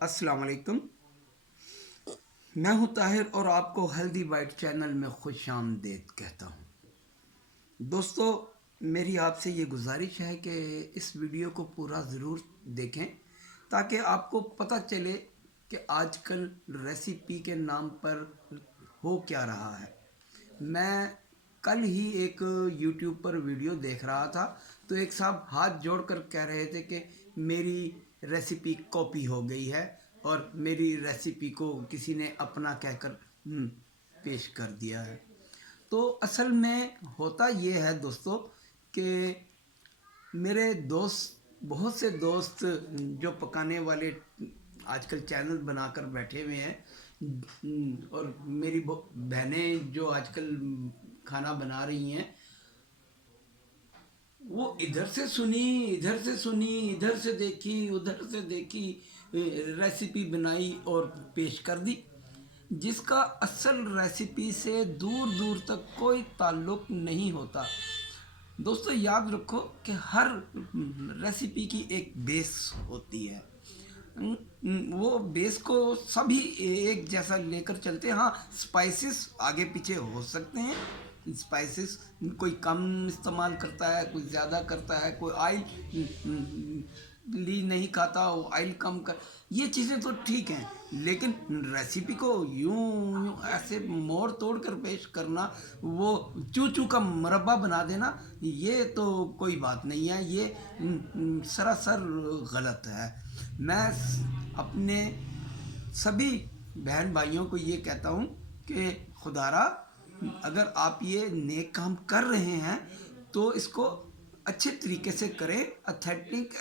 अस्सलाम वालेकुम। मैं हूं ताहिर और आपको हेल्दी बाइट चैनल में खुश आमदीद कहता हूं। दोस्तों, मेरी आपसे ये गुजारिश है कि इस वीडियो को पूरा ज़रूर देखें ताकि आपको पता चले कि आजकल रेसिपी के नाम पर हो क्या रहा है। मैं कल ही एक यूट्यूब पर वीडियो देख रहा था, तो एक साहब हाथ जोड़कर कह रहे थे कि मेरी रेसिपी कॉपी हो गई है और मेरी रेसिपी को किसी ने अपना कहकर पेश कर दिया है। तो असल में होता ये है दोस्तों कि मेरे दोस्त, बहुत से दोस्त जो पकाने वाले आजकल चैनल बनाकर बैठे हुए हैं, और मेरी बहनें जो आजकल खाना बना रही हैं, वो इधर से सुनी, इधर से सुनी, इधर से देखी, उधर से देखी, रेसिपी बनाई और पेश कर दी, जिसका असल रेसिपी से दूर दूर तक कोई ताल्लुक नहीं होता। दोस्तों, याद रखो कि हर रेसिपी की एक बेस होती है। वो बेस को सभी एक जैसा लेकर चलते हैं। हाँ, स्पाइसेस आगे पीछे हो सकते हैं। स्पाइसेस कोई कम इस्तेमाल करता है, कोई ज़्यादा करता है, कोई ऑयल ली नहीं खाता, वो ऑयल कम कर, ये चीज़ें तो ठीक हैं, लेकिन रेसिपी को यूं ऐसे मोड़ तोड़ कर पेश करना, वो चू चू का मरब्बा बना देना, ये तो कोई बात नहीं है। ये सरासर गलत है। मैं अपने सभी बहन भाइयों को ये कहता हूँ कि खुदारा, अगर आप ये नेक काम कर रहे हैं तो इसको अच्छे तरीके से करें, ऑथेंटिक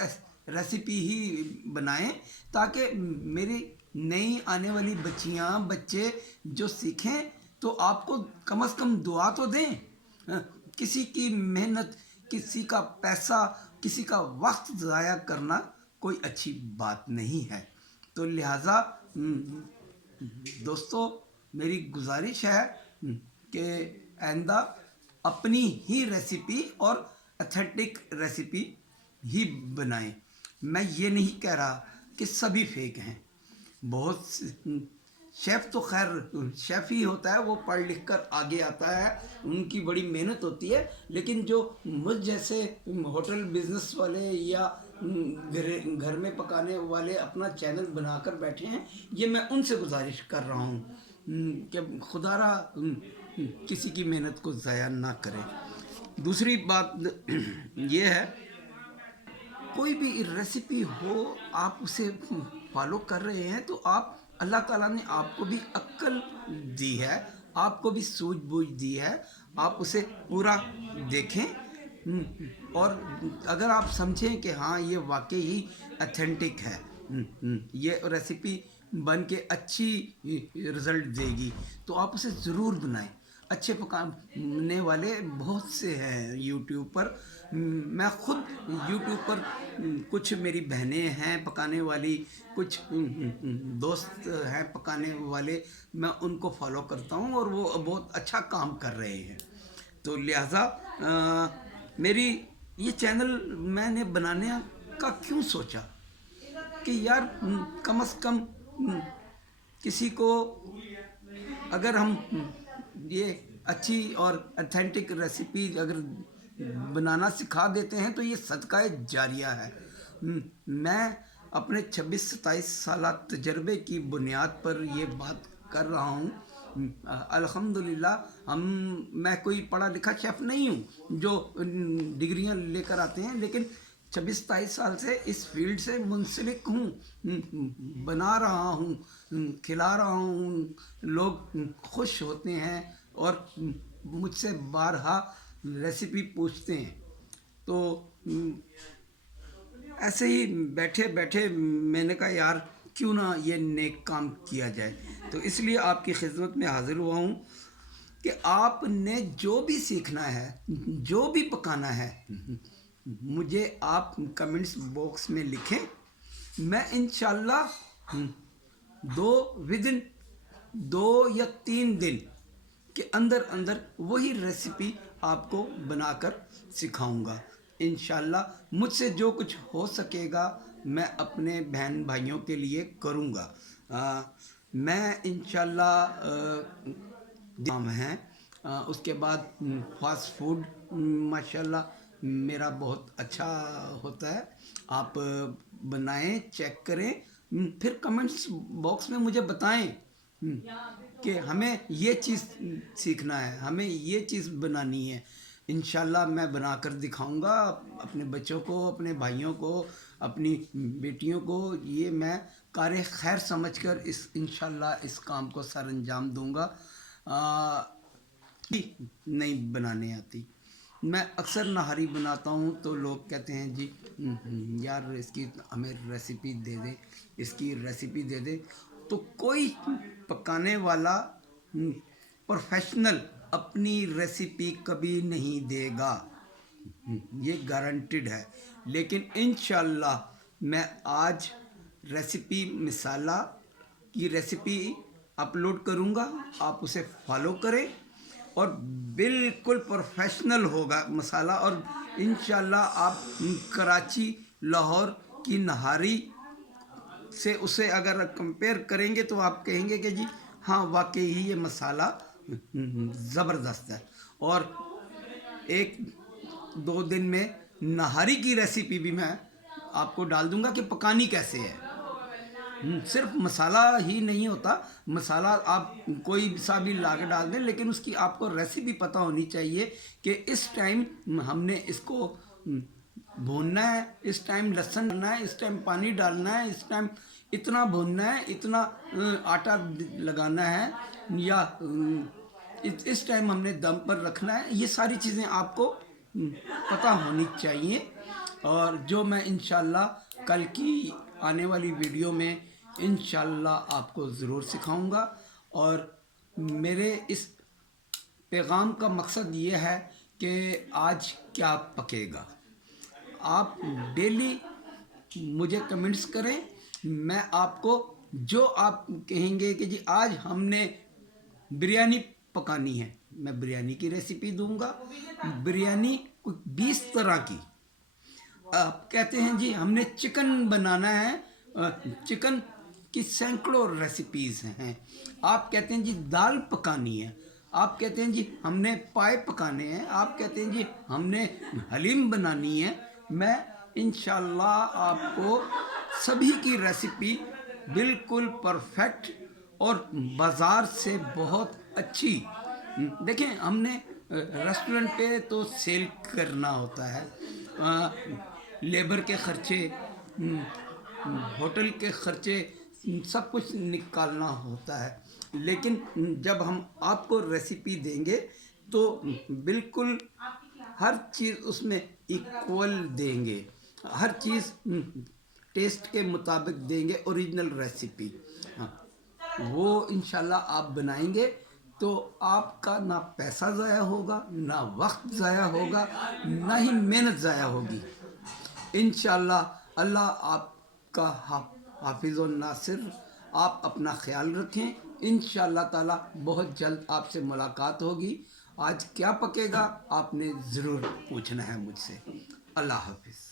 रेसिपी ही बनाएं, ताकि मेरी नई आने वाली बच्चियां बच्चे जो सीखें तो आपको कम से कम दुआ तो दें। किसी की मेहनत, किसी का पैसा, किसी का वक्त ज़ाया करना कोई अच्छी बात नहीं है। तो लिहाजा दोस्तों, मेरी गुजारिश है कि आइंदा अपनी ही रेसिपी और ऑथेंटिक रेसिपी ही बनाएं। मैं ये नहीं कह रहा कि सभी फेक हैं। बहुत शेफ़ तो खैर शेफ़ ही होता है, वो पढ़ लिख कर आगे आता है, उनकी बड़ी मेहनत होती है। लेकिन जो मुझ जैसे होटल बिजनेस वाले या घर में पकाने वाले अपना चैनल बनाकर बैठे हैं, ये मैं उनसे गुजारिश कर रहा हूँ कि खुदारा किसी की मेहनत को ज़ाया ना करें। दूसरी बात ये है, कोई भी रेसिपी हो, आप उसे फॉलो कर रहे हैं तो आप, अल्लाह ताला ने आपको भी अक्ल दी है, आपको भी सूझबूझ दी है, आप उसे पूरा देखें और अगर आप समझें कि हाँ ये वाकई ही ऑथेंटिक है, ये रेसिपी बन के अच्छी रिज़ल्ट देगी, तो आप उसे ज़रूर बनाएं। अच्छे पकाने वाले बहुत से हैं यूट्यूब पर। मैं ख़ुद यूट्यूब पर, कुछ मेरी बहनें हैं पकाने वाली, कुछ दोस्त हैं पकाने वाले, मैं उनको फॉलो करता हूँ और वो बहुत अच्छा काम कर रहे हैं। तो लिहाजा मेरी ये चैनल मैंने बनाने का क्यों सोचा कि यार कम से कम किसी को अगर हम ये अच्छी और ऑथेंटिक रेसिपी अगर बनाना सिखा देते हैं तो ये सदका जारिया है। मैं अपने 26-27 साल तजर्बे की बुनियाद पर ये बात कर रहा हूँ। अल्हम्दुलिल्लाह मैं कोई पढ़ा लिखा शेफ़ नहीं हूँ जो डिग्रियाँ लेकर आते हैं, लेकिन 26-27 साल से इस फील्ड से मुंसलिक हूँ, बना रहा हूँ, खिला रहा हूँ, लोग खुश होते हैं और मुझसे बारहा रेसिपी पूछते हैं। तो ऐसे ही बैठे बैठे मैंने कहा यार क्यों ना ये नेक काम किया जाए, तो इसलिए आपकी खिदमत में हाज़िर हुआ हूँ कि आपने जो भी सीखना है, जो भी पकाना है, मुझे आप कमेंट्स बॉक्स में लिखें। मैं इंशाल्लाह विदिन 2 या 3 दिन के अंदर अंदर वही रेसिपी आपको बनाकर सिखाऊंगा। इंशाल्लाह मुझसे जो कुछ हो सकेगा میں اپنے بہن بھائیوں کے لیے کروں گا. میں انشاءاللہ کام ہیں. اس کے بعد فاسٹ فوڈ ماشاءاللہ میرا بہت اچھا ہوتا ہے. آپ بنائیں, چیک کریں, پھر کمنٹس باکس میں مجھے بتائیں کہ ہمیں یہ چیز سیکھنا ہے, ہمیں یہ چیز بنانی ہے. انشاءاللہ میں بنا کر دکھاؤں گا اپنے بچوں کو, اپنے بھائیوں کو, اپنی بیٹیوں کو. یہ میں کار خیر سمجھ کر انشاءاللہ اس کام کو سر انجام دوں گا. نہیں بنانے آتی. میں اکثر نہاری بناتا ہوں تو لوگ کہتے ہیں جی یار اس کی ہمیں ریسیپی دے دیں, اس کی ریسیپی دے دیں. تو کوئی پکانے والا پروفیشنل اپنی ریسیپی کبھی نہیں دے گا, یہ گارنٹیڈ ہے. لیکن انشاءاللہ میں آج ریسیپی مسالہ کی ریسیپی اپلوڈ کروں گا, آپ اسے فالو کریں اور بالکل پروفیشنل ہوگا مسالہ. اور انشاءاللہ آپ کراچی لاہور کی نہاری سے اسے اگر کمپیئر کریں گے تو آپ کہیں گے کہ جی ہاں واقعی ہی یہ مسالہ زبردست ہے. اور ایک دو دن میں نہاری کی ریسیپی بھی میں آپ کو ڈال دوں گا کہ پکانی کیسے ہے. صرف مسالہ ہی نہیں ہوتا, مسالہ آپ کوئی سا بھی لا کے ڈال دیں, لیکن اس کی آپ کو ریسیپی پتہ ہونی چاہیے کہ اس ٹائم ہم نے اس کو بھوننا ہے, اس ٹائم لہسن ڈالنا ہے, اس ٹائم پانی ڈالنا ہے, اس ٹائم اتنا بھوننا ہے, اتنا آٹا لگانا ہے, یا اس ٹائم ہم نے دم پر رکھنا ہے. یہ ساری چیزیں آپ کو پتہ ہونی چاہیے. اور جو میں انشاءاللہ کل کی آنے والی ویڈیو میں انشاءاللہ آپ کو ضرور سکھاؤں گا. اور میرے اس پیغام کا مقصد یہ ہے کہ آج کیا پکے گا. آپ ڈیلی مجھے کمنٹس کریں, میں آپ کو جو آپ کہیں گے کہ جی آج ہم نے بریانی پکانی ہے, میں بریانی کی ریسیپی دوں گا. بریانی 20 طرح کی. آپ کہتے ہیں جی ہم نے چکن بنانا ہے, چکن کی سینکڑوں ریسیپیز ہیں. آپ کہتے ہیں جی دال پکانی ہے, آپ کہتے ہیں جی ہم نے پائے پکانے ہیں, آپ کہتے ہیں جی ہم نے حلیم بنانی ہے. میں انشاءاللہ آپ کو سبھی کی ریسیپی بالکل پرفیکٹ اور بازار سے بہت اچھی. دیکھیں ہم نے ریسٹورنٹ پہ تو سیل کرنا ہوتا ہے, لیبر کے خرچے, ہوٹل کے خرچے, سب کچھ نکالنا ہوتا ہے. لیکن جب ہم آپ کو ریسیپی دیں گے تو بالکل ہر چیز اس میں ایکول دیں گے, ہر چیز ٹیسٹ کے مطابق دیں گے, اوریجنل ریسیپی. وہ انشاءاللہ آپ بنائیں گے تو آپ کا نہ پیسہ ضائع ہوگا, نہ وقت ضائع ہوگا, نہ ہی محنت ضائع ہوگی. انشاءاللہ اللہ آپ کا حافظ و ناصر. آپ اپنا خیال رکھیں. انشاءاللہ تعالی بہت جلد آپ سے ملاقات ہوگی. آج کیا پکے گا آپ نے ضرور پوچھنا ہے مجھ سے. اللہ حافظ.